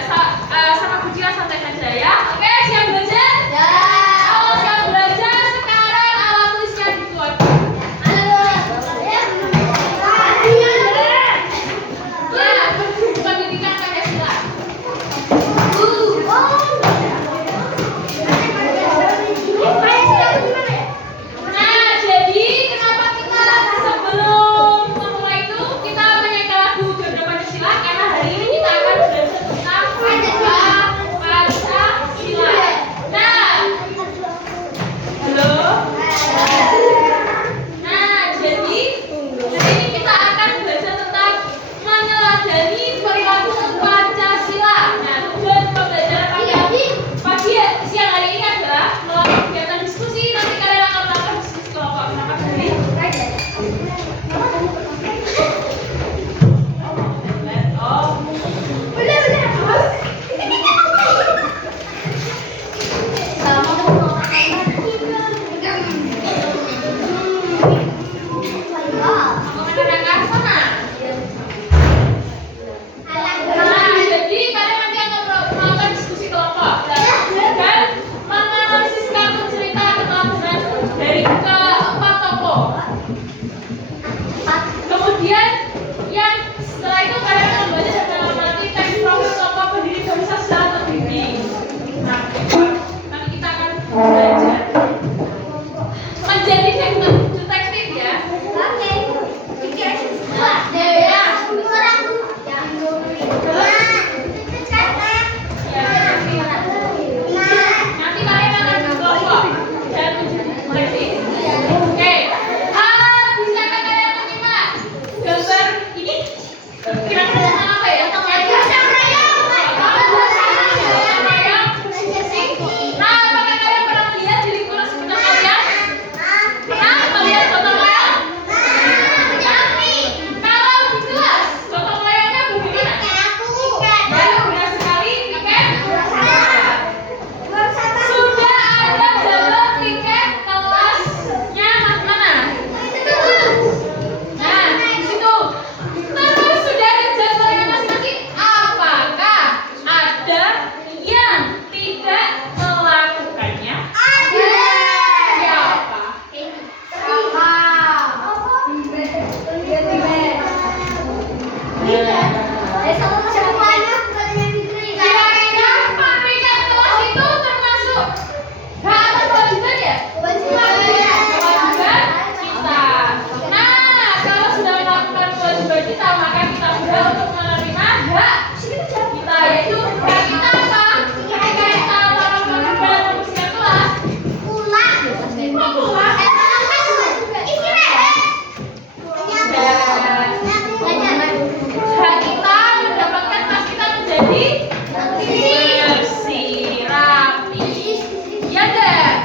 sama Bu Cila santai saja ya. Oke, siap belajar? Ya. Kalau siap belajar, sekarang alat tulisnya dikeluarkan. Ya, pendidikan Pancasila. Nah, jadi kenapa kita sebelum memulai itu kita menyanyikan lagu Garuda Pancasila karena hari ini kita akan belajar tentang Pancasila. Nah, halo. Nah, jadi hari ini kita akan belajar tentang meneladani perilaku Pancasila. Nah, tujuan pembelajaran pagi siang hari ini adalah melalui kegiatan diskusi. Nanti kalian akan melakukan diskusi kelompok. Kenapa tadi? Kemudian yang setelah itu kalian akan belajar dan mengamati teks profil tokoh pendiri Indonesia secara terperinci. Nah, nanti kita akan belajar menjadi detektif ya. Nanti kalian akan berkelompok dan menjadi detektif. Oke. Bisakah kalian menyimak gambar ini? Kira-kira tentang apa ya? Nah, apakah kalian pernah melihat di lingkungan sekitar kalian? Pernah melihat gotong royong? Kalau di kelas, gotong royongnya bagaimana? Ya, benar sekali, tiket. Sudah ada jalur tiket kelasnya mana? Nah, di situ. Terus sudah ada jadwalnya masing-masing. Apakah ada yang tidak melakukannya? Siapa? Kira-kira perbedaan kelas itu termasuk hak atau kewajiban ya? Kewajiban kita. Nah, kalau sudah melakukan kewajiban kita, maka kita berhak untuk menerima hak kita, yaitu hak kita apa? Ketika kita melakukan kewajiban membersihkan kelas, hak kita mendapatkan kelas kita menjadi bersih, rapi. Ya enggak?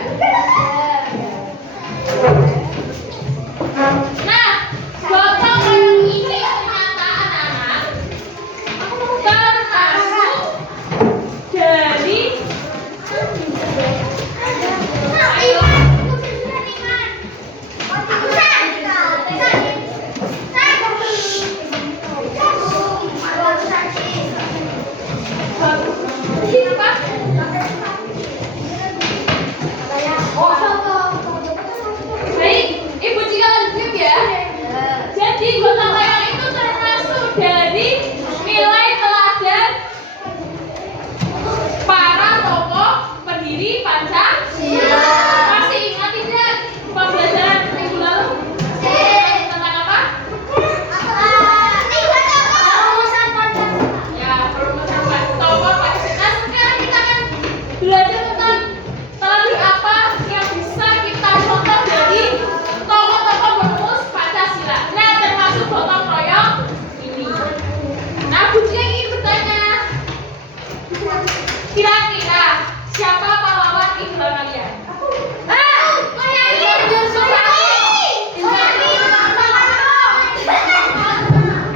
Nah, gotong royong ini ternyata anak-anak termasuk dari baik, Ibu Cika lanjut ya. Jadi gotong royong itu termasuk dari nilai teladan para tokoh pendiri Pancasila. Masih ingat tidak pembelajaran minggu lalu? Tentang apa? Ya, perumusan tokoh Pancasila. Sekarang kita akan belajar tentang tadi apa yang bisa kita contoh dari tokoh-tokoh perumus Pancasila. Nah, termasuk gotong royong ini. Nah, Bu Cika ingin bertanya, kira-kira siapa pahlawan idola kalian?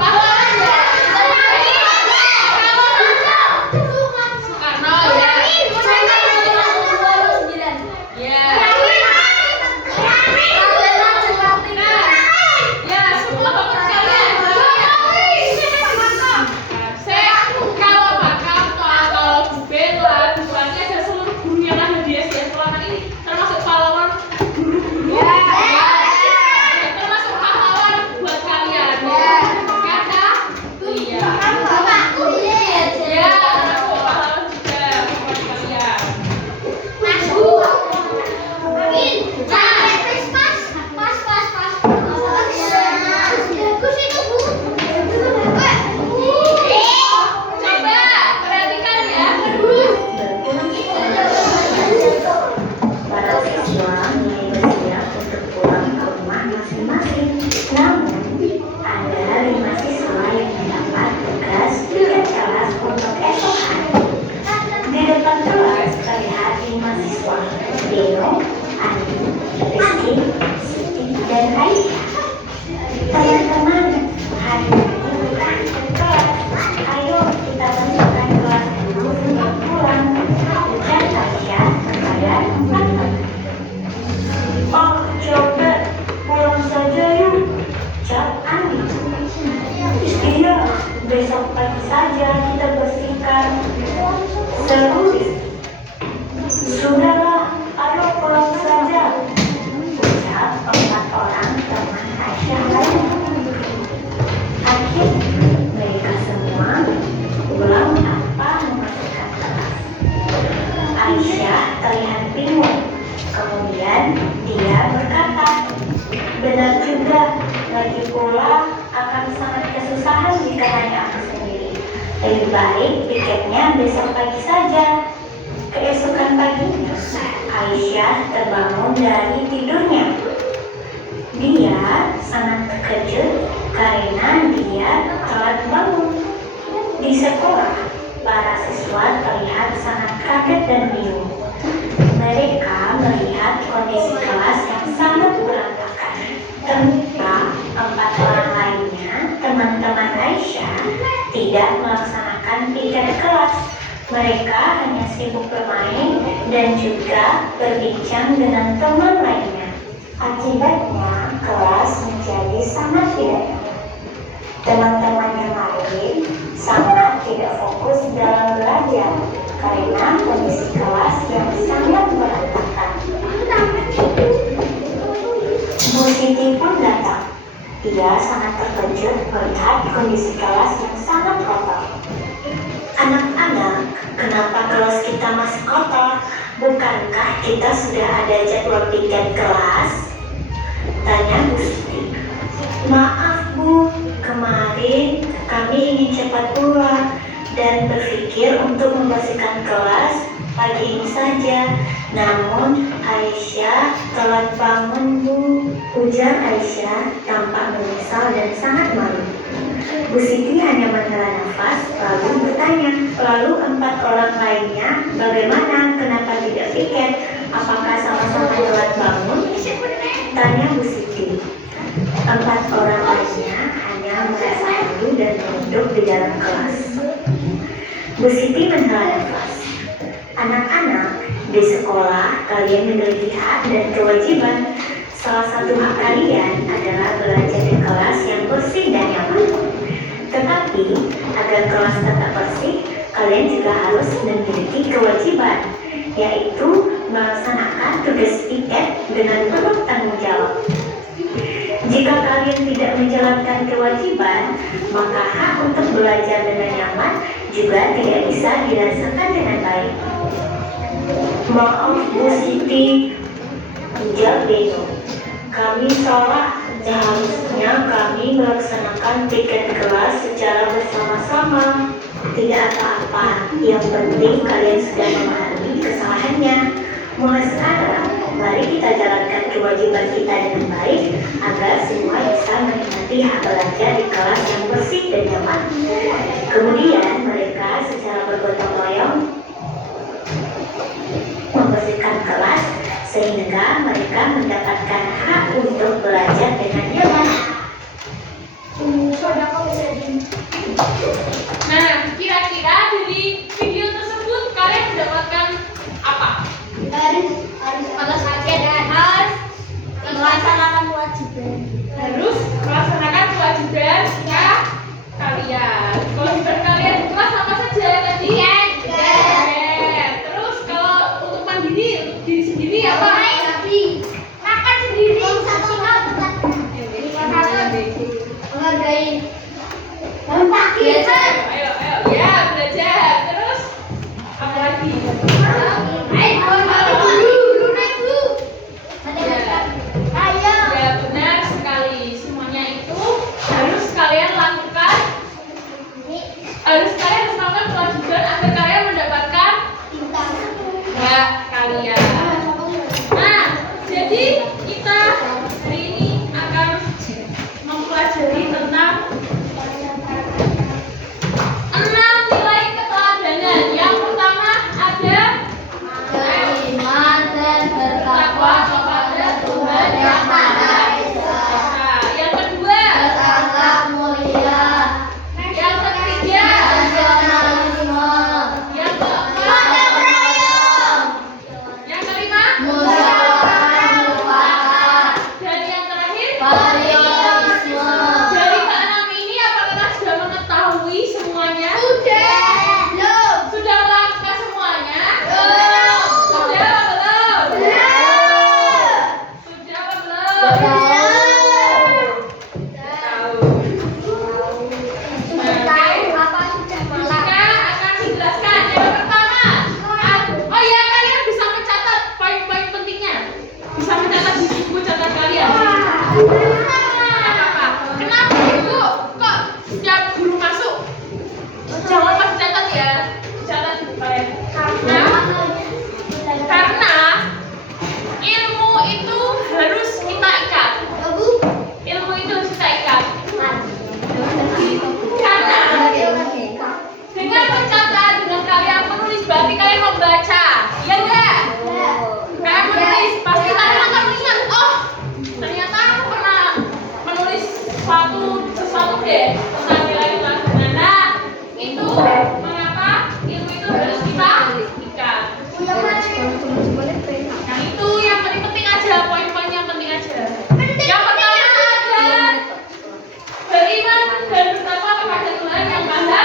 Pahlawan ya? Soekarno ya? Ya. Nah, ya semua bapak sekalian. Saya kalau bakal juga. Lagi pula akan sangat kesusahan jika hanya aku sendiri. Lebih baik tiketnya besok pagi saja. Keesokan paginya, Aisyah terbangun dari tidurnya. Dia sangat terkejut karena dia telat bangun. Di sekolah, para siswa terlihat sangat kaget dan bingung. Mereka melihat kondisi kelas yang sangat berantakan. Ternyata 4 orang lainnya, teman-teman Aisyah, tidak melaksanakan piket kelas. Mereka hanya sibuk bermain dan juga berbincang dengan teman lainnya. Akibatnya, kelas menjadi sangat tidak nyaman. Teman-teman yang lain sangat tidak fokus dalam belajar karena kondisi kelas yang sangat berantakan. Bu Siti pun datang. Dia sangat terkejut melihat kondisi kelas yang sangat kotor. Anak-anak, kenapa kelas kita masih kotor? Bukankah kita sudah ada jadwal piket kelas? Tanya Bu Siti. Maaf Bu, kemarin kami ingin cepat pulang dan berpikir untuk membersihkan kelas pagi ini saja. Namun Aisyah telat bangun Bu, ujar Aisyah tampak menyesal dan sangat malu. Bu Siti hanya menghela nafas lalu bertanya, lalu 4 orang lainnya bagaimana, kenapa tidak piket? Apakah sama-sama telat bangun? Tanya Bu Siti. 4 orang lainnya hanya merasa malu dan duduk di dalam kelas. Bu Siti menghela nafas. Anak-anak, di sekolah kalian memiliki hak dan kewajiban. Salah satu hak kalian adalah belajar di kelas yang bersih dan nyaman. Tetapi, agar kelas tetap bersih, kalian juga harus memiliki kewajiban, yaitu melaksanakan tugas piket dengan penuh tanggung jawab. Jika kalian tidak menjalankan kewajiban, maka hak untuk belajar dengan nyaman juga tidak bisa dirasakan dengan baik. Maaf Bu Siti, ujar Beno. Kami salah. Seharusnya kami melaksanakan piket kelas secara bersama-sama. Tidak apa-apa, yang penting kalian sudah memahami kesalahannya. Mulai sekarang, mari kita jalankan kewajiban kita dengan baik agar semua bisa menikmati hak belajar di kelas yang bersih dan nyaman. Kemudian mereka secara bergotong royong membersihkan kelas sehingga mereka mendapatkan hak untuk belajar dengan nyaman. Nah, kira-kira dari video tersebut kalian mendapatkan apa? Harus saja dan harus melaksanakan kewajiban. Harus melaksanakan kewajiban ya kalian. Kewajiban kalian di kelas apa saja tadi? Terus kalau untuk mandiri, untuk diri sendiri apa? Makan sendiri. Menghargai. Belajar. Ayo, ya belajar. Terus apa lagi? Ya benar sekali. Semuanya itu harus kalian lakukan. Harus melakukan kewajiban agar kalian mendapatkan hak kalian. Nah, jadi kita hari ini akan mempelajari tentang 6 nilai keteladanan. Yang pertama ada Yang itu yang penting-penting aja, poin-poin yang penting aja. Yang pertama ada beriman dan bertakwa kepada Tuhan yang Maha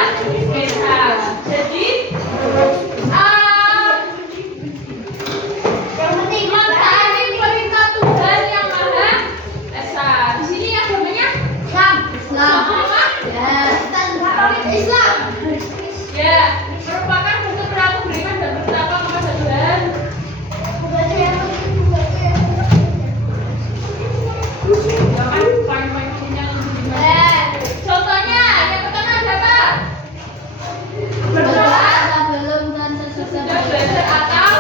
Esa. Jadi mentaati perintah Tuhan yang Maha Esa. Di sini agamanya apa? Ya, merupakan bentuk perilaku beriman dan bertakwa kepada Tuhan. Jangan poin-poin yang contohnya, yang pertama ada apa? Berdoa. Sudah belajar atau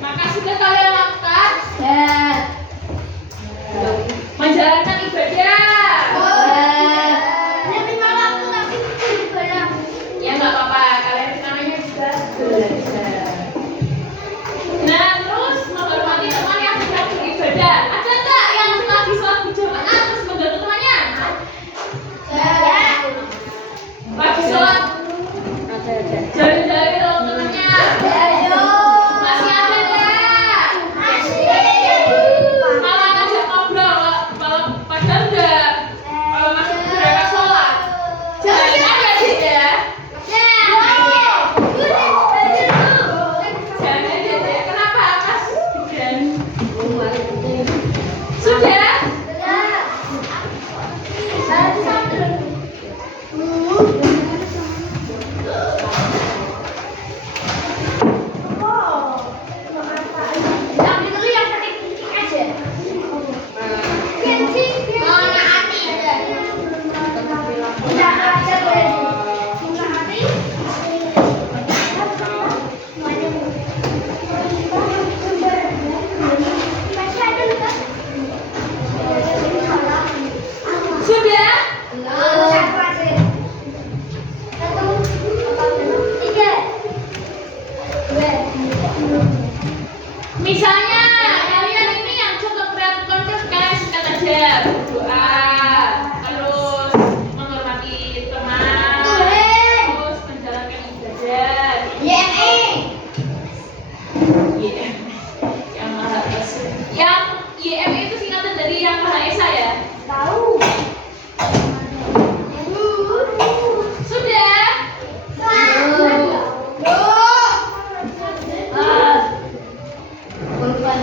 maka sudah kalian lakukan menjalankan ibadah. Ya nggak apa-apa, kalian namanya juga belajar. Nah terus menghormati teman yang sedang beribadah. Ada nggak yang lagi sholat berjamaah terus mengganggu temannya? Lagi sholat jari-jari dong temannya. Masih ada nggak? Malah ngajak ngobrol, kalau padahal enggak. Kalau masih berapa sholat? Jangan ya sih ya. Jangan aja ya. Kenapa Mas? Dan sudah? Sudah? Misalnya kalian ini yang coba perhatikan kalian singkat aja berdoa, terus menghormati teman, terus menjalankan ibadah. Yang Maha Esa. Yang YM itu singkatan dari Yang Maha Esa ya. Sudah? Lupa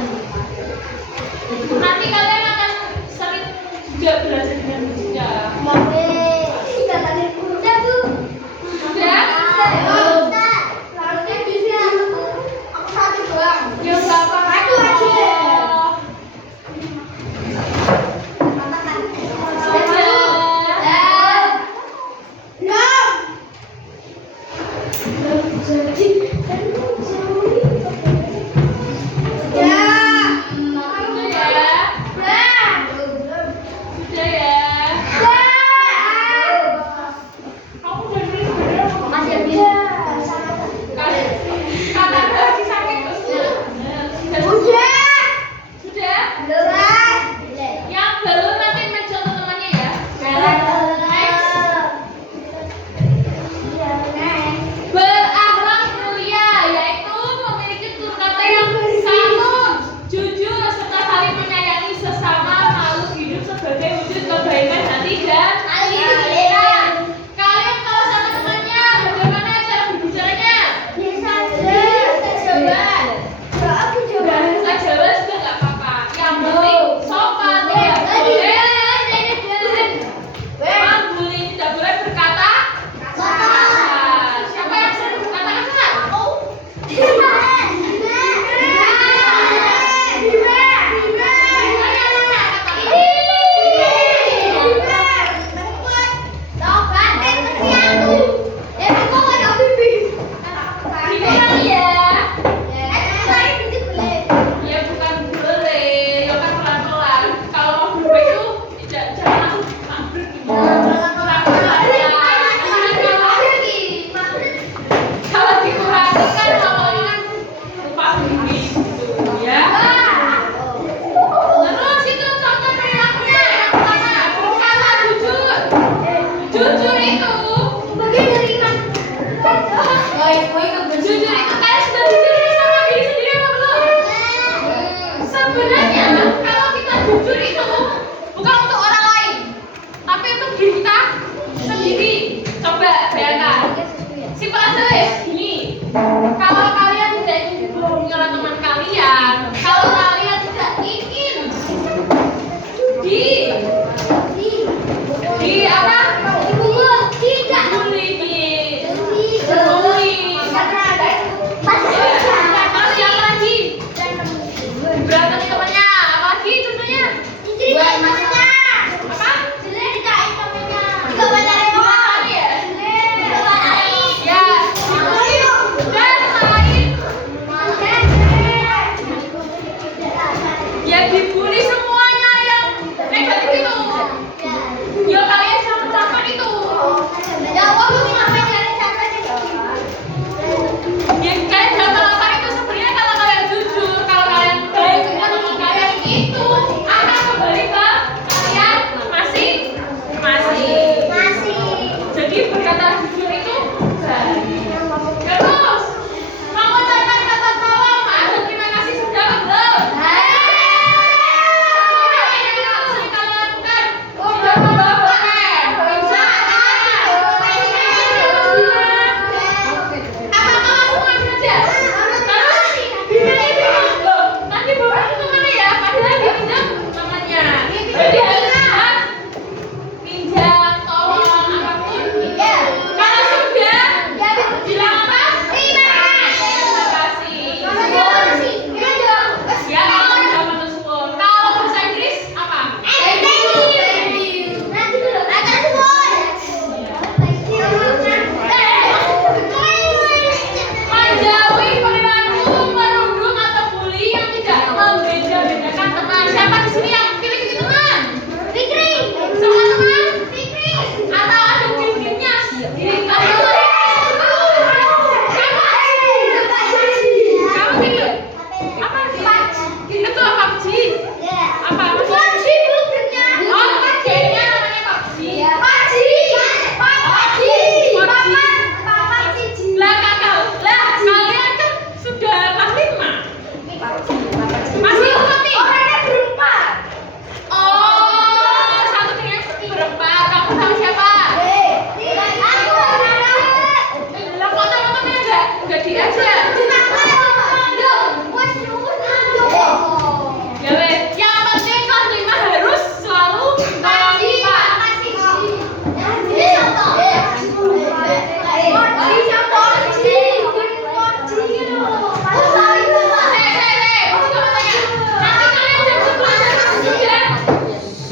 Nanti kalian jam 11 sudah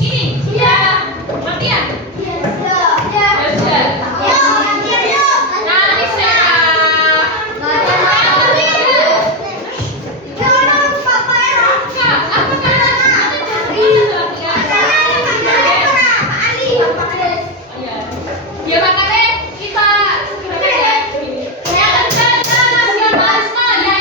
ini sudah latihan. Ya sudah. Nanti saya ya makanya kita siapa Asma ya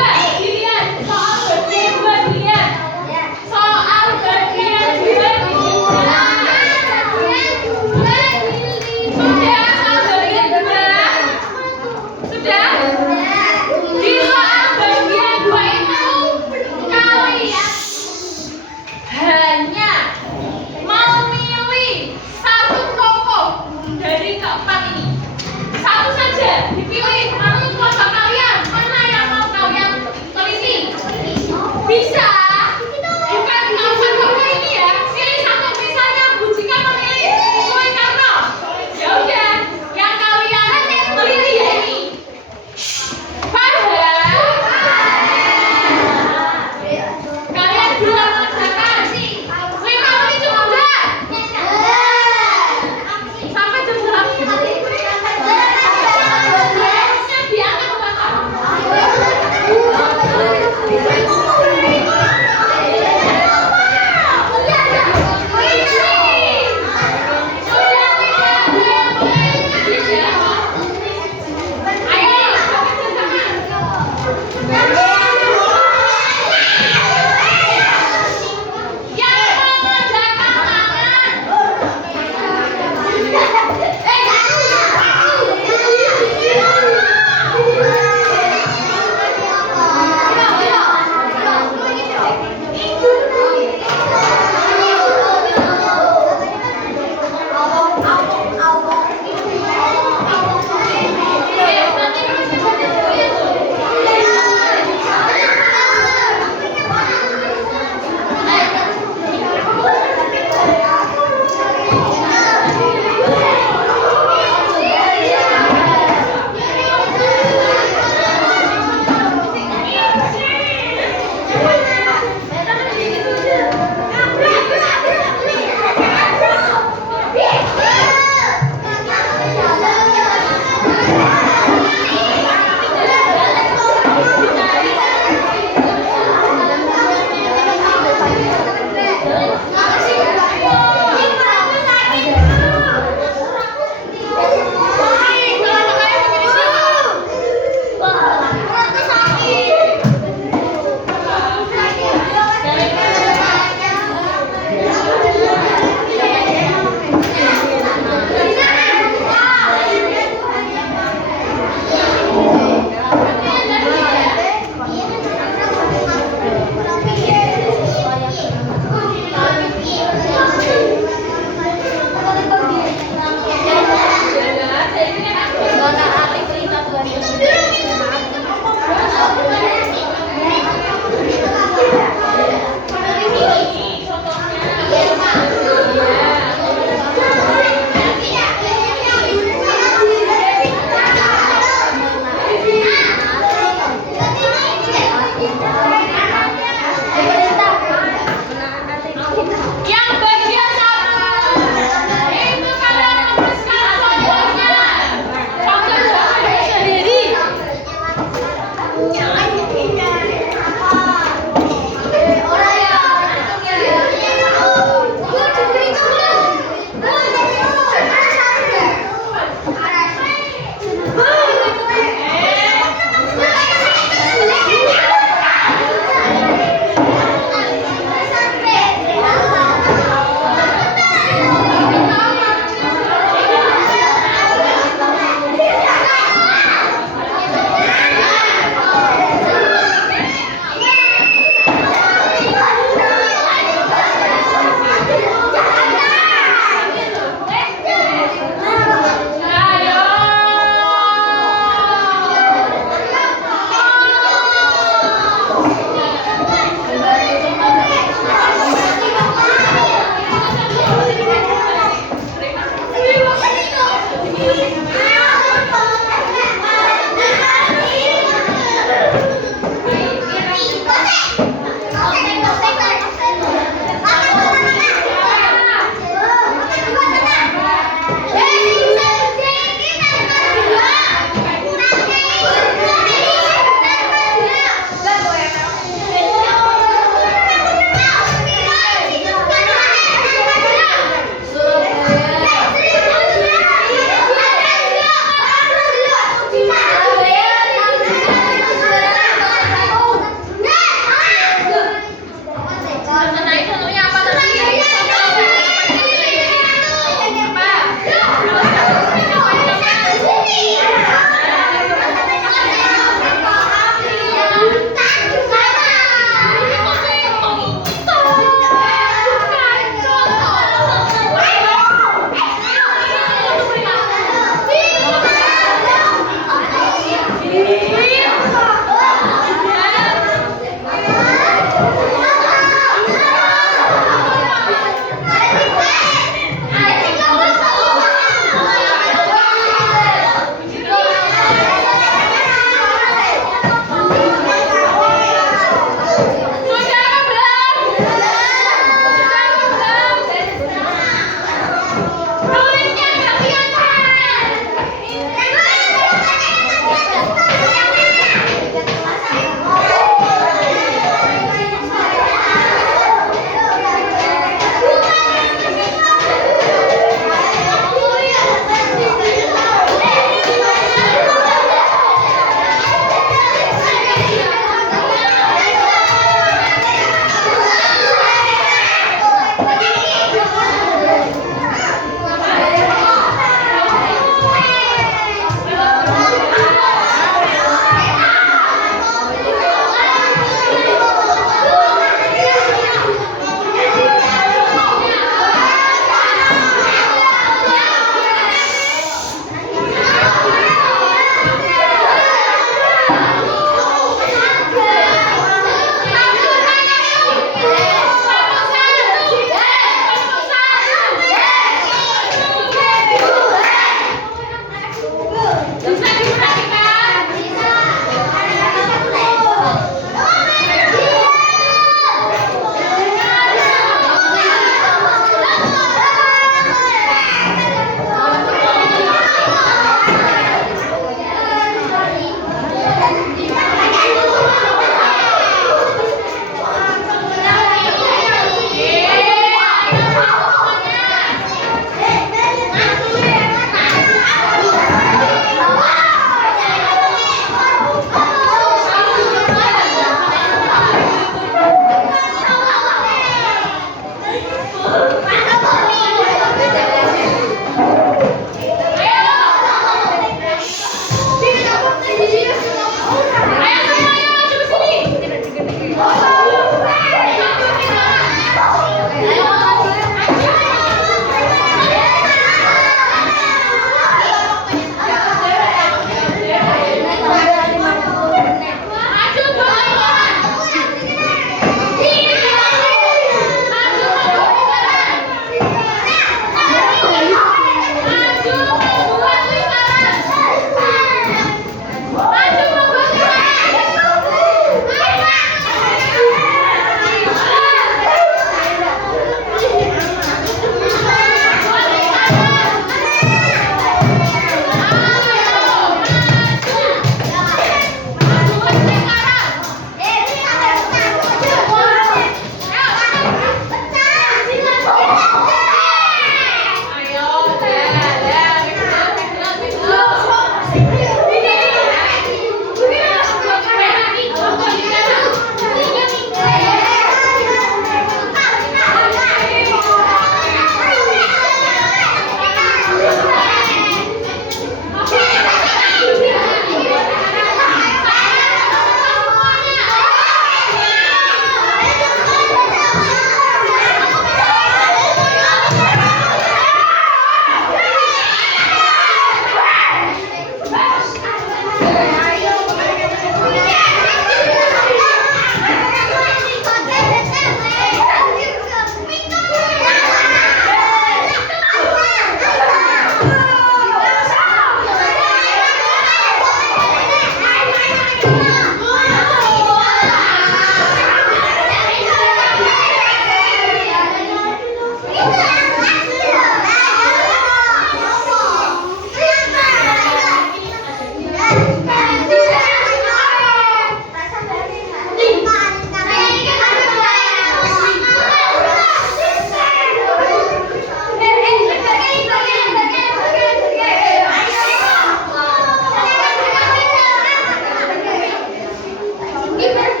Jadi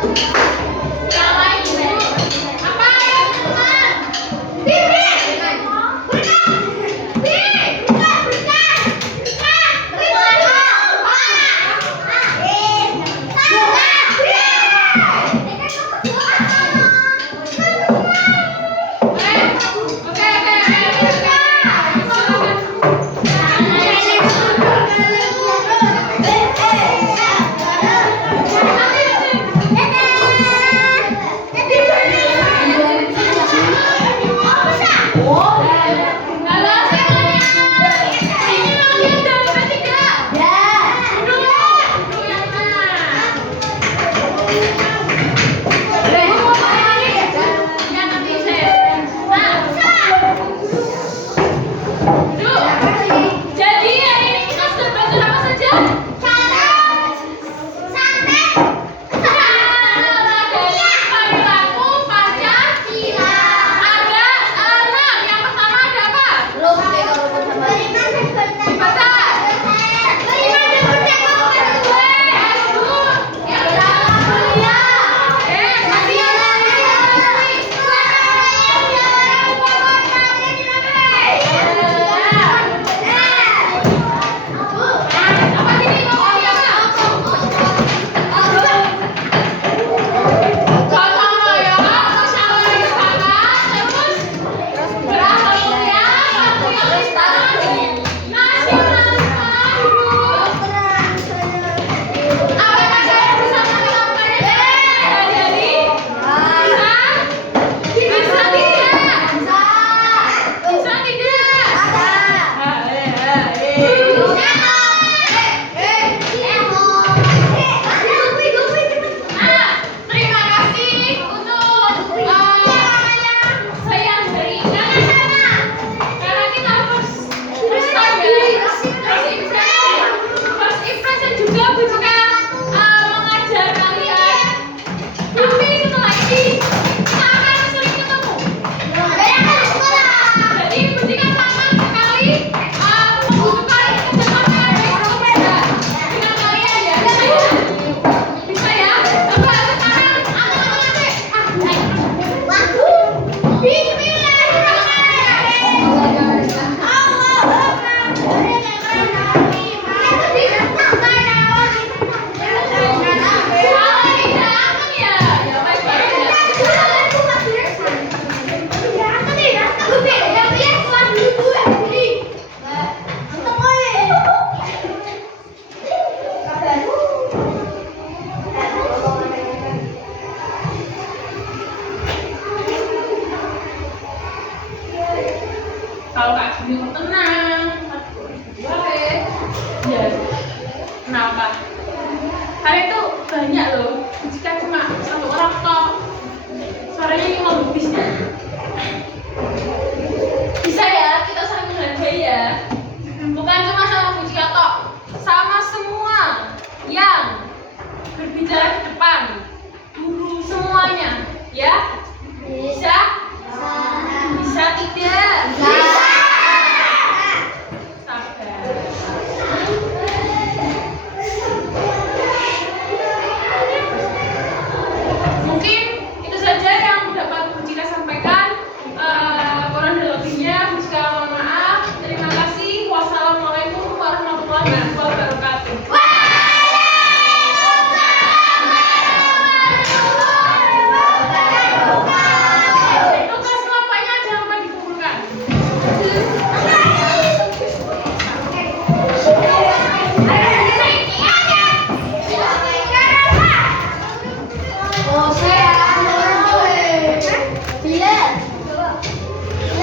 Yang lain dulu. Apa ya teman? Jadi hari ini kita sudah belajar apa saja? Perilaku Pancasila. Ada 6. Yang pertama ada apa? Baca. Apa ini ngomongnya? Gotong royong, musyawarah mufakat, terus berakhlak mulia, patriotisme, nasionalisme, apakah saya bisa melakukannya? Jadi bisa tidak. Terima kasih untuk yang berikan karena kita harus first impression juga Bu juga mengajar kalian. Tapi setelah ini kita akan sering ketemu. Jadi Bu Jika sangat sekali membutuhkan kerjasama yang berbeda dengan kalian ya. Bisa ya? Coba sekarang aku nanti. Kalau Kak Gini mau tenang, baik. Ya, kenapa? Kalian tuh banyak loh. Jika cuma satu orang toh, suaranya ini mau bisnya. Bisa ya, kita saling menghargai ya. Bukan cuma sama Bu Jika toh, sama semua yang berbicara di